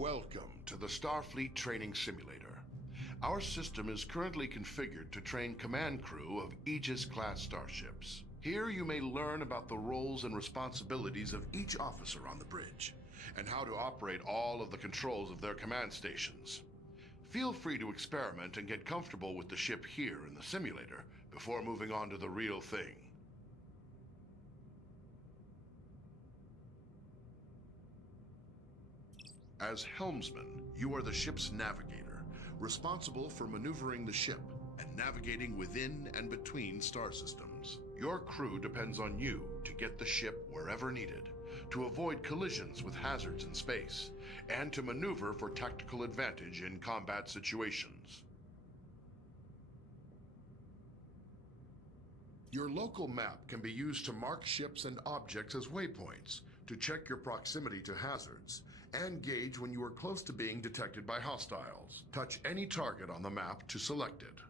Welcome to the Starfleet Training Simulator. Our system is currently configured to train command crew of Aegis-class starships. Here you may learn about the roles and responsibilities of each officer on the bridge, and how to operate all of the controls of their command stations. Feel free to experiment and get comfortable with the ship here in the simulator before moving on to the real thing. As helmsman, you are the ship's navigator, responsible for maneuvering the ship and navigating within and between star systems. Your crew depends on you to get the ship wherever needed, to avoid collisions with hazards in space, and to maneuver for tactical advantage in combat situations. Your local map can be used to mark ships and objects as waypoints, to check your proximity to hazards, and gauge when you are close to being detected by hostiles. Touch any target on the map to select it.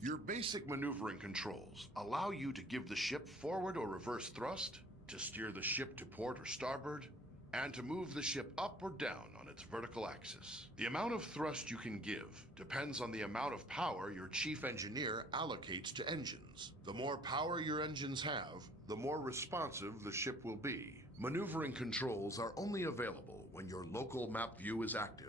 Your basic maneuvering controls allow you to give the ship forward or reverse thrust, to steer the ship to port or starboard, and to move the ship up or down on its vertical axis. The amount of thrust you can give depends on the amount of power your chief engineer allocates to engines. The more power your engines have, the more responsive the ship will be. Maneuvering controls are only available when your local map view is active.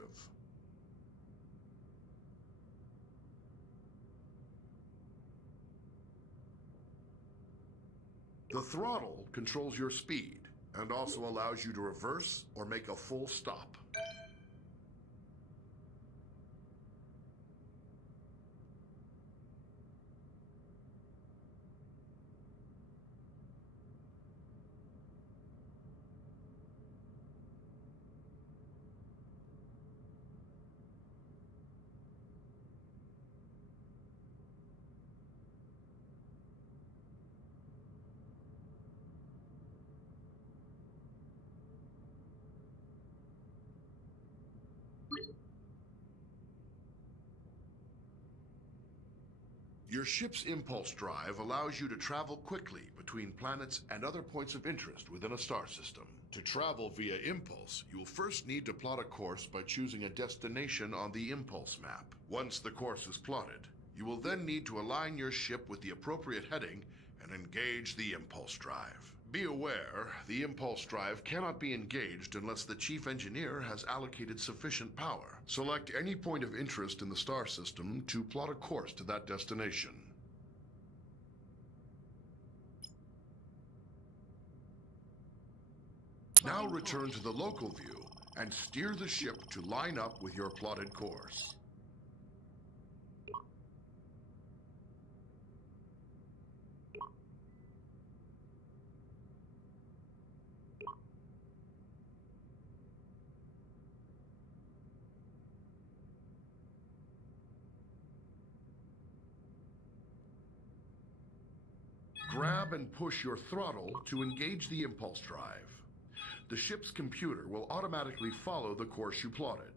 The throttle controls your speed and also allows you to reverse or make a full stop. Your ship's impulse drive allows you to travel quickly between planets and other points of interest within a star system. To travel via impulse, you'll first need to plot a course by choosing a destination on the impulse map. Once the course is plotted, you will then need to align your ship with the appropriate heading and engage the impulse drive. Be aware, the impulse drive cannot be engaged unless the chief engineer has allocated sufficient power. Select any point of interest in the star system to plot a course to that destination. Now return to the local view and steer the ship to line up with your plotted course. Grab and push your throttle to engage the impulse drive. The ship's computer will automatically follow the course you plotted.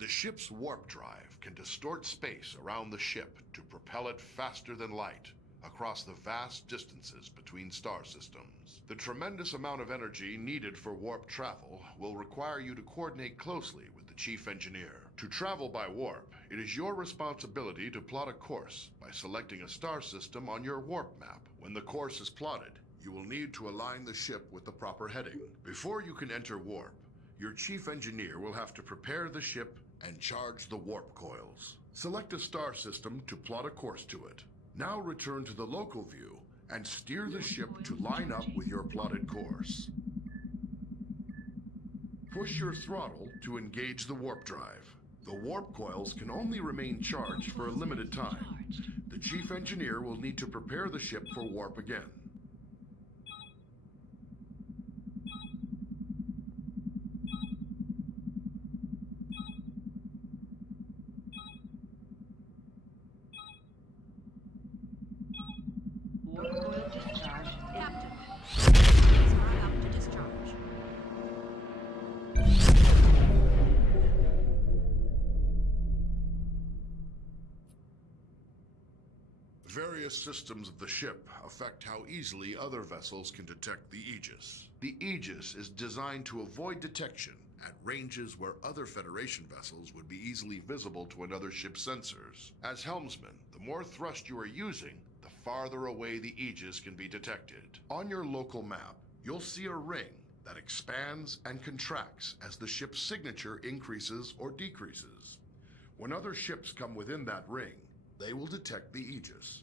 The ship's warp drive can distort space around the ship to propel it faster than light across the vast distances between star systems. The tremendous amount of energy needed for warp travel will require you to coordinate closely with the chief engineer. To travel by warp, it is your responsibility to plot a course by selecting a star system on your warp map. When the course is plotted, you will need to align the ship with the proper heading. Before you can enter warp, your chief engineer will have to prepare the ship and charge the warp coils. Select a star system to plot a course to it. Now return to the local view and steer the ship to line up with your plotted course. Push your throttle to engage the warp drive. The warp coils can only remain charged for a limited time. The chief engineer will need to prepare the ship for warp again. Various systems of the ship affect how easily other vessels can detect the Aegis. The Aegis is designed to avoid detection at ranges where other Federation vessels would be easily visible to another ship's sensors. As helmsman, the more thrust you are using, the farther away the Aegis can be detected. On your local map, you'll see a ring that expands and contracts as the ship's signature increases or decreases. When other ships come within that ring, they will detect the Aegis.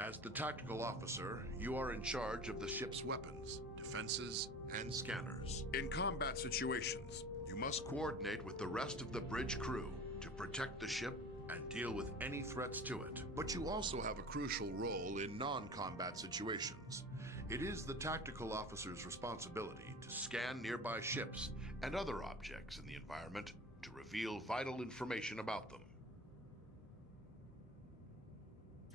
As the tactical officer, you are in charge of the ship's weapons, defenses, and scanners. In combat situations, you must coordinate with the rest of the bridge crew to protect the ship and deal with any threats to it. But you also have a crucial role in non-combat situations. It is the tactical officer's responsibility to scan nearby ships and other objects in the environment to reveal vital information about them.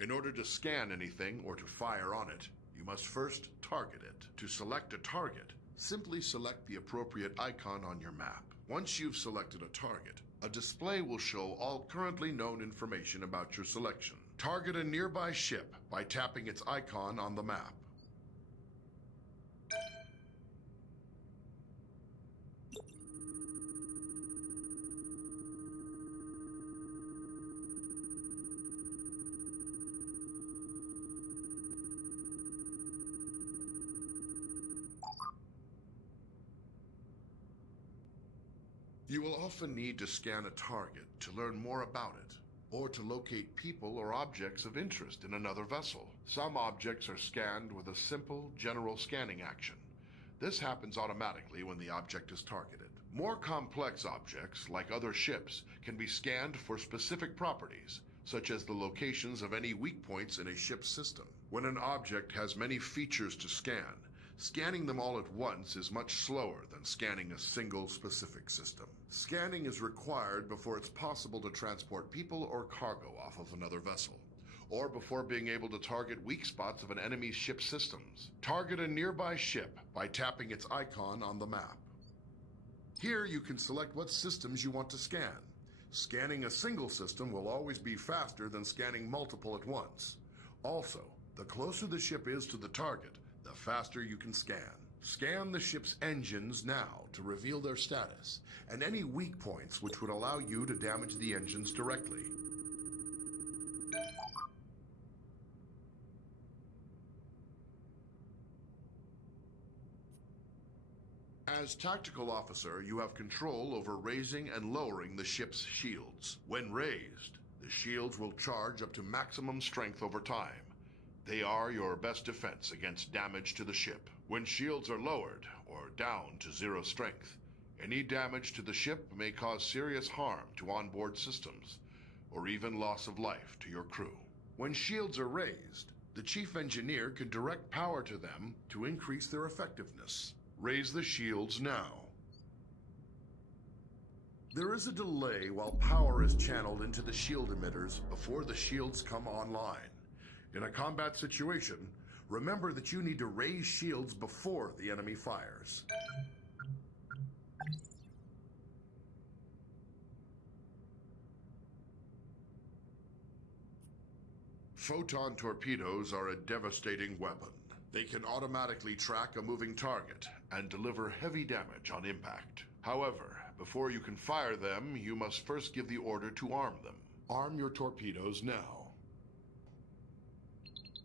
In order to scan anything or to fire on it, you must first target it. To select a target, simply select the appropriate icon on your map. Once you've selected a target, a display will show all currently known information about your selection. Target a nearby ship by tapping its icon on the map. You will often need to scan a target to learn more about it, or to locate people or objects of interest in another vessel. Some objects are scanned with a simple, general scanning action. This happens automatically when the object is targeted. More complex objects, like other ships, can be scanned for specific properties, such as the locations of any weak points in a ship's system. When an object has many features to scan, scanning them all at once is much slower than scanning a single specific system. Scanning is required before it's possible to transport people or cargo off of another vessel, or before being able to target weak spots of an enemy's ship systems. Target a nearby ship by tapping its icon on the map. Here you can select what systems you want to scan. Scanning a single system will always be faster than scanning multiple at once. Also, the closer the ship is to the target, the faster you can scan. Scan the ship's engines now to reveal their status, and any weak points which would allow you to damage the engines directly. As tactical officer, you have control over raising and lowering the ship's shields. When raised, the shields will charge up to maximum strength over time. They are your best defense against damage to the ship. When shields are lowered or down to 0 strength, any damage to the ship may cause serious harm to onboard systems, or even loss of life to your crew. When shields are raised, the chief engineer can direct power to them to increase their effectiveness. Raise the shields now. There is a delay while power is channeled into the shield emitters before the shields come online. In a combat situation, remember that you need to raise shields before the enemy fires. Photon torpedoes are a devastating weapon. They can automatically track a moving target and deliver heavy damage on impact. However, before you can fire them, you must first give the order to arm them. Arm your torpedoes now.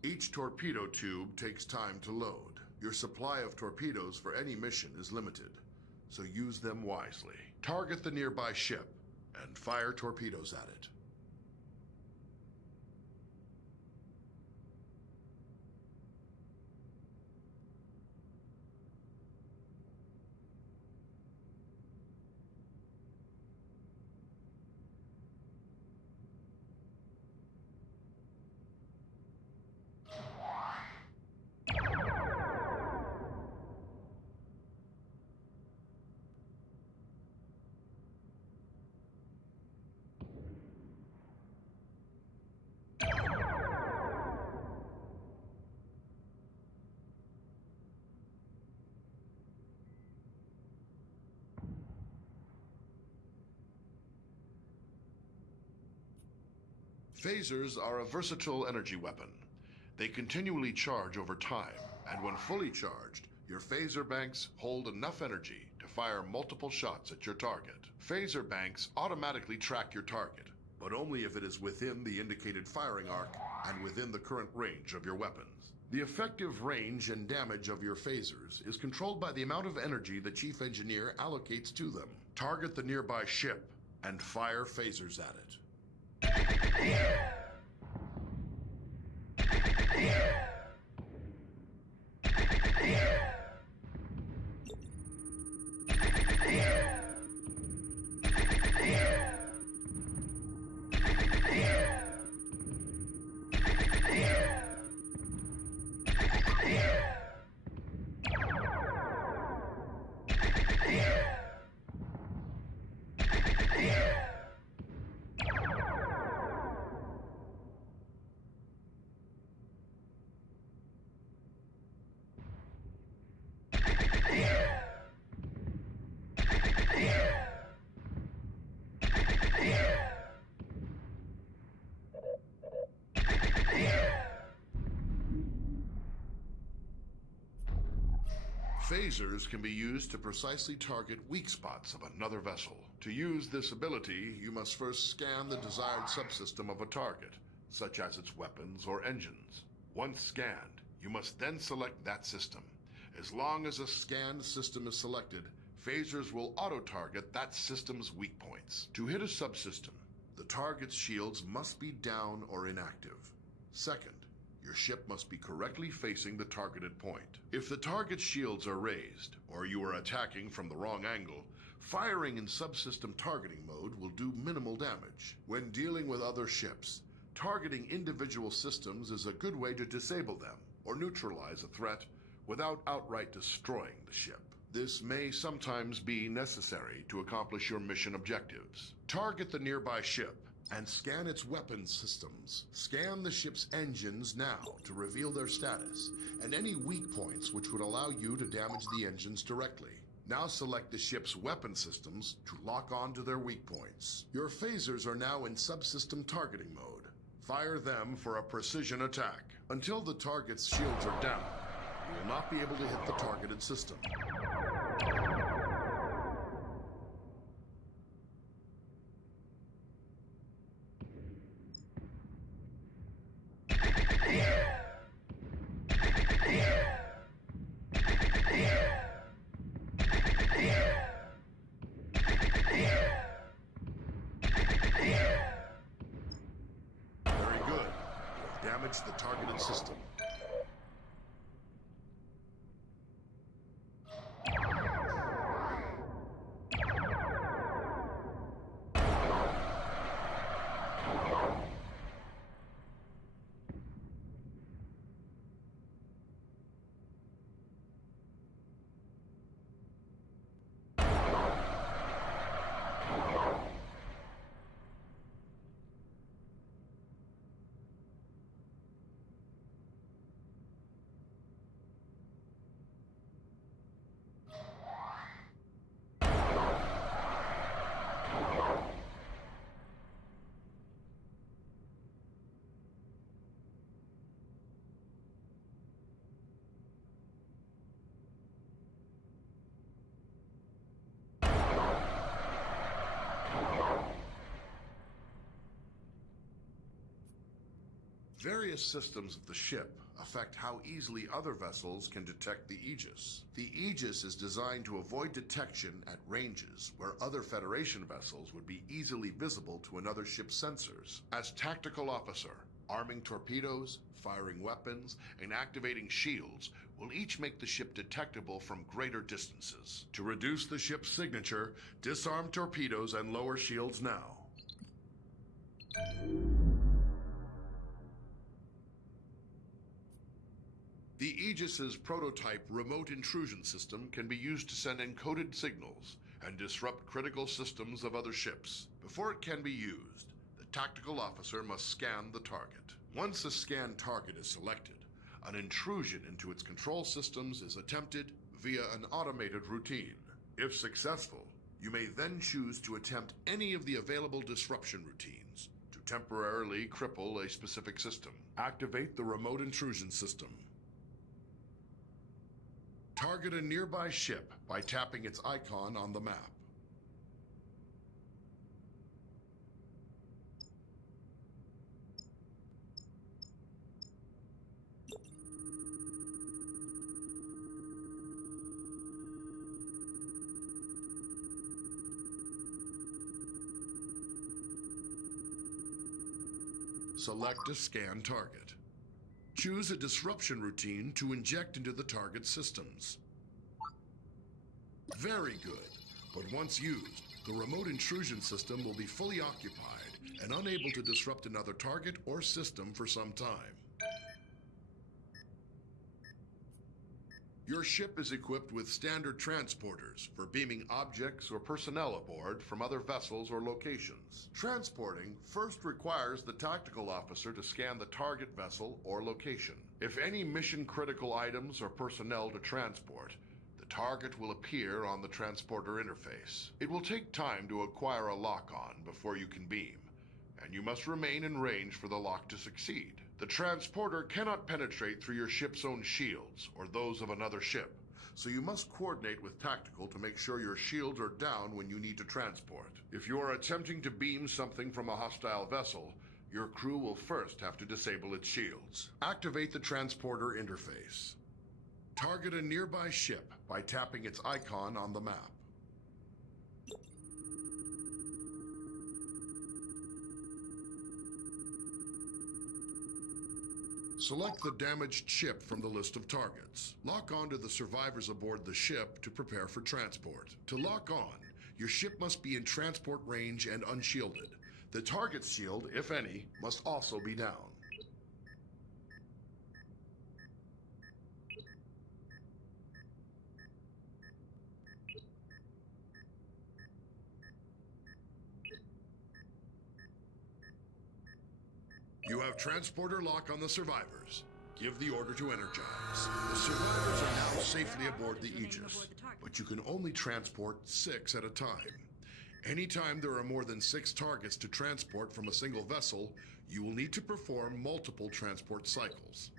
Each torpedo tube takes time to load. Your supply of torpedoes for any mission is limited, so use them wisely. Target the nearby ship and fire torpedoes at it. Phasers are a versatile energy weapon. They continually charge over time, and when fully charged, your phaser banks hold enough energy to fire multiple shots at your target. Phaser banks automatically track your target, but only if it is within the indicated firing arc and within the current range of your weapons. The effective range and damage of your phasers is controlled by the amount of energy the Chief Engineer allocates to them. Target the nearby ship and fire phasers at it. Phasers can be used to precisely target weak spots of another vessel. To use this ability, you must first scan the desired subsystem of a target, such as its weapons or engines. Once scanned, you must then select that system. As long as a scanned system is selected, phasers will auto-target that system's weak points. To hit a subsystem, the target's shields must be down or inactive. Second, your ship must be correctly facing the targeted point. If the target's shields are raised, or you are attacking from the wrong angle, firing in subsystem targeting mode will do minimal damage. When dealing with other ships, targeting individual systems is a good way to disable them or neutralize a threat without outright destroying the ship. This may sometimes be necessary to accomplish your mission objectives. Target the nearby ship and scan its weapons systems. Scan the ship's engines now to reveal their status and any weak points which would allow you to damage the engines directly. Now select the ship's weapon systems to lock on to their weak points. Your phasers are now in subsystem targeting mode. Fire them for a precision attack. Until the target's shields are down, you will not be able to hit the targeted system. Very good. You have damaged the targeted system. Various systems of the ship affect how easily other vessels can detect the Aegis. The Aegis is designed to avoid detection at ranges where other Federation vessels would be easily visible to another ship's sensors. As tactical officer, arming torpedoes, firing weapons, and activating shields will each make the ship detectable from greater distances. To reduce the ship's signature, disarm torpedoes and lower shields now. The Aegis's prototype remote intrusion system can be used to send encoded signals and disrupt critical systems of other ships. Before it can be used, the tactical officer must scan the target. Once a scanned target is selected, an intrusion into its control systems is attempted via an automated routine. If successful, you may then choose to attempt any of the available disruption routines to temporarily cripple a specific system. Activate the remote intrusion system. Target a nearby ship by tapping its icon on the map. Select a scan target. Choose a disruption routine to inject into the target systems. Very good, but once used, the remote intrusion system will be fully occupied and unable to disrupt another target or system for some time. Your ship is equipped with standard transporters for beaming objects or personnel aboard from other vessels or locations. Transporting first requires the tactical officer to scan the target vessel or location. If any mission-critical items or personnel to transport, the target will appear on the transporter interface. It will take time to acquire a lock-on before you can beam, and you must remain in range for the lock to succeed. The transporter cannot penetrate through your ship's own shields or those of another ship, so you must coordinate with Tactical to make sure your shields are down when you need to transport. If you are attempting to beam something from a hostile vessel, your crew will first have to disable its shields. Activate the transporter interface. Target a nearby ship by tapping its icon on the map. Select the damaged ship from the list of targets. Lock on to the survivors aboard the ship to prepare for transport. To lock on, your ship must be in transport range and unshielded. The target's shield, if any, must also be down. You have transporter lock on the survivors. Give the order to energize. The survivors are now safely aboard the Aegis, but you can only transport 6 at a time. Anytime there are more than 6 targets to transport from a single vessel, you will need to perform multiple transport cycles.